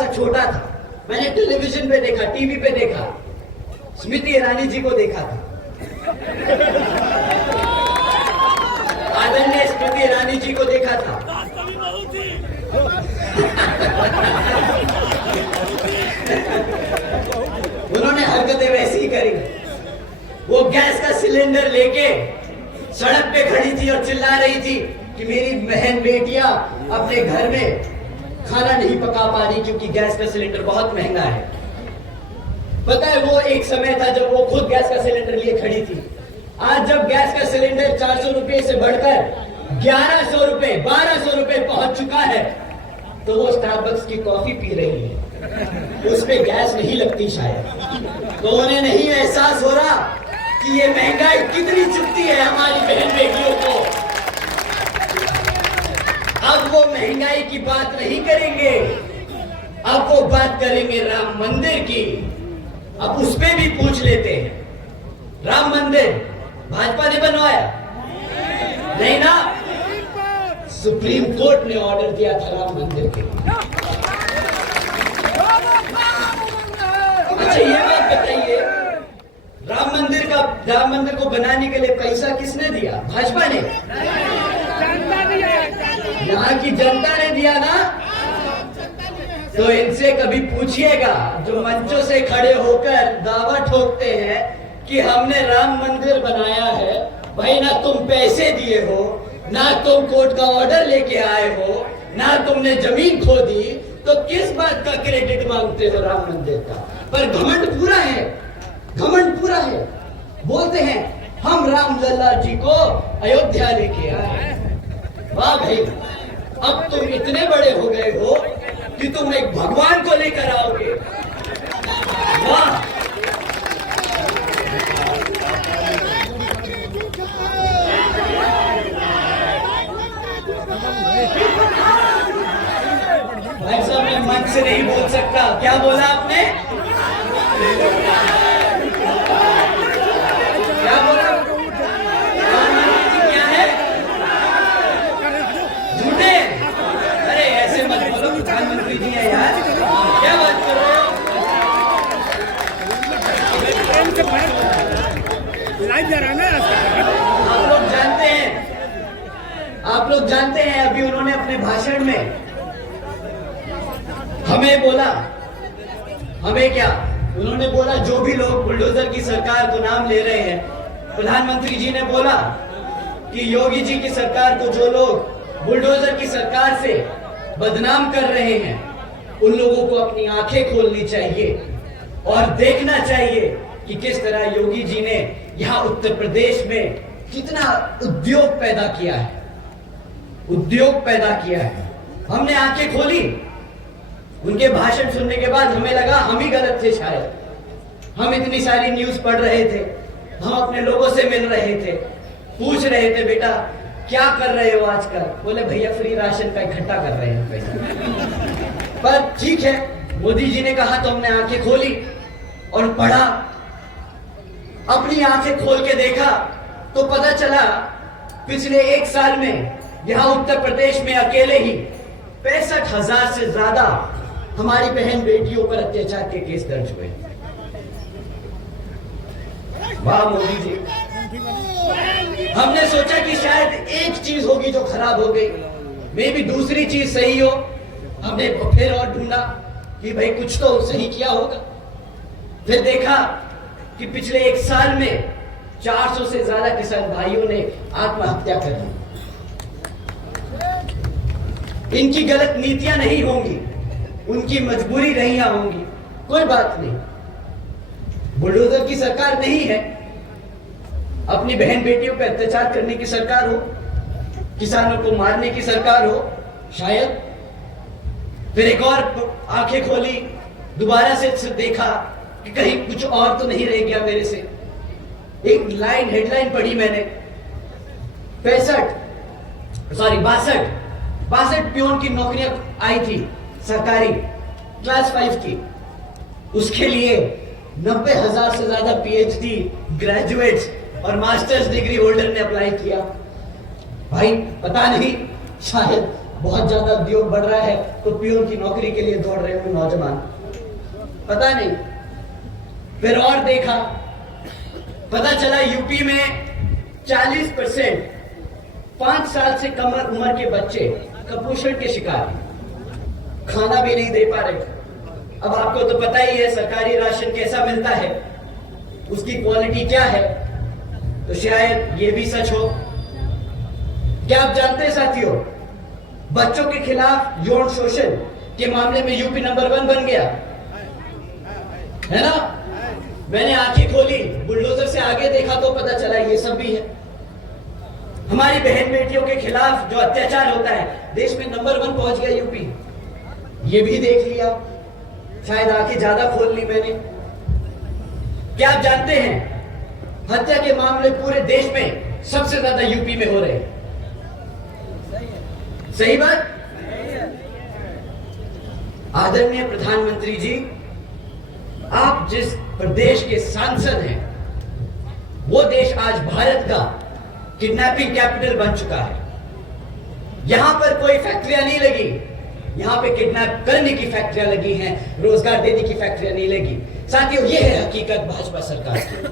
सा छोटा था, मैंने टेलीविजन पे देखा, टीवी पे देखा, स्मृति ईरानी जी को देखा था। आदरणीय स्मृति ईरानी जी को देखा था। उन्होंने हरकतें वैसी ही करी। वो गैस का सिलेंडर लेके सड़क पे खड़ी थी और चिल्ला रही थी कि मेरी बहन बेटियां अपने घर में खाना नहीं पका पा रही क्योंकि गैस का सिलेंडर बहुत महंगा है। पता है, वो एक समय था जब वो खुद गैस का सिलेंडर लिए खड़ी थी। आज जब गैस का सिलेंडर 400 रुपए से बढ़कर 1100 रुपए 1200 रुपए पहुंच चुका है, तो वो स्टारबक्स की कॉफी पी रही है। उस पे गैस नहीं लगती शायद, तो उन्हें नहीं एहसास हो रहा कि ये महंगाई कितनी चुभती है हमारी बहन बेटियों को। अब वो महंगाई की बात नहीं करेंगे, अब वो बात करेंगे राम मंदिर की। अब उस पे भी पूछ लेते हैं, राम मंदिर भाजपा ने बनवाया? नहीं ना, सुप्रीम कोर्ट ने ऑर्डर दिया था राम मंदिर के। अच्छा ये बात बताइए, राम मंदिर को बनाने के लिए पैसा किसने दिया? भाजपा ने? यहाँ की जनता ने दिया ना। तो इनसे कभी पूछिएगा, जो मंचों से खड़े होकर दावा ठोकते हैं कि हमने राम मंदिर बनाया है, भाई ना तुम पैसे दिए हो, ना तुम कोर्ट का ऑर्डर लेके आए हो, ना तुमने जमीन खोदी, तो किस बात का क्रेडिट मांगते हो राम मंदिर का? पर घमंड पूरा है, घमंड पूरा है। बोलते हैं हम राम लल्ला जी को अयोध्या लेके आए। वाह भाई, अब तुम इतने बड़े हो गए हो कि तुम एक भगवान को लेकर आओगे। वाह, भाई साहब मैं मन से नहीं बोल सकता। क्या बोला आपने? क्या बोला? क्या है? झूठे? अरे ऐसे मत बोलो, प्रधानमंत्री जी है यार, क्या बात कर रहे हो? लाइव जा रहा है ना। आप लोग जानते हैं अभी उन्होंने अपने भाषण में हमें बोला, हमें क्या, उन्होंने बोला जो भी लोग बुलडोजर की सरकार को नाम ले रहे हैं, प्रधानमंत्री जी ने बोला कि योगी जी की सरकार को जो लोग बुलडोजर की सरकार से बदनाम कर रहे हैं, उन लोगों को अपनी आंखें खोलनी चाहिए और देखना चाहिए कि किस तरह योगी जी ने यहाँ उत्तर प्रदेश में कितना उद्योग पैदा किया है, उद्योग पैदा किया है। हमने आंखें खोली। उनके भाषण सुनने के बाद हमें लगा हम ही गलत थे शायद। हम इतनी सारी न्यूज पढ़ रहे थे, हम अपने लोगों से मिल रहे थे, पूछ रहे थे बेटा क्या कर रहे हो आजकल? बोले भैया फ्री राशन का इकट्ठा कर रहे हैं पैसा। पर ठीक है, मोदी जी ने कहा तो हमने आंखें खोली और पढ़ा। अपनी आंखें खोल के देखा तो पता चला पिछले एक साल में यहाँ उत्तर प्रदेश में अकेले ही 65,000 से ज्यादा हमारी बहन बेटियों पर अत्याचार के केस दर्ज हुए। वाह मोदी जी, हमने सोचा कि शायद एक चीज होगी जो खराब हो गई, मे भी दूसरी चीज सही हो। हमने फिर और ढूंढा कि भाई कुछ तो सही किया होगा। फिर देखा कि पिछले एक साल में 400 से ज्यादा किसान भाइयों ने आत्महत्या कर ली। इनकी गलत नीतियां नहीं होंगी, उनकी मजबूरी रहियां होंगी, कोई बात नहीं। बुलडोजर की सरकार नहीं है, अपनी बहन बेटियों पर अत्याचार करने की सरकार हो, किसानों को मारने की सरकार हो शायद। फिर एक और आंखें खोली, दोबारा से देखा कि कहीं कुछ और तो नहीं रह गया मेरे से। एक लाइन हेडलाइन पढ़ी मैंने, 62 प्योन की नौकरियां आई थी सरकारी, क्लास 5 की। उसके लिए 90,000 से ज्यादा पीएचडी ग्रेजुएट्स और मास्टर्स डिग्री होल्डर ने अप्लाई किया। भाई पता नहीं, शायद बहुत ज्यादा उद्योग बढ़ रहा है तो पियून की नौकरी के लिए दौड़ रहे हो नौजवान, पता नहीं। फिर और देखा, पता चला यूपी में 40% 5 साल से कम उम्र के बच्चे कुपोषण के शिकार हैं, खाना भी नहीं दे पा रहे। अब आपको तो पता ही है सरकारी राशन कैसा मिलता है, उसकी क्वालिटी क्या है, तो शायद ये भी सच हो। क्या आप जानते हैं साथियों, बच्चों के खिलाफ यौन शोषण के मामले में यूपी नंबर 1 बन गया है ना। मैंने आंखें खोली, बुलडोजर से आगे देखा तो पता चला ये सब भी है। हमारी बहन बेटियों के खिलाफ जो अत्याचार होता है, देश में नंबर 1 पहुंच गया यूपी, ये भी देख लिया। शायद आंखें ज्यादा खोल ली मैंने। क्या आप जानते हैं, हत्या के मामले पूरे देश में सबसे ज्यादा यूपी में हो रहे हैं। सही बात। आदरणीय प्रधानमंत्री जी, आप जिस प्रदेश के सांसद हैं, वो देश आज भारत का किडनैपिंग कैपिटल बन चुका है। यहां पर कोई फैक्ट्रियां नहीं लगी, यहां पे किडनैप करने की फैक्ट्रियां लगी हैं, रोजगार देने की फैक्ट्रियां नहीं लगी। साथियों, ये है हकीकत भाजपा सरकार की।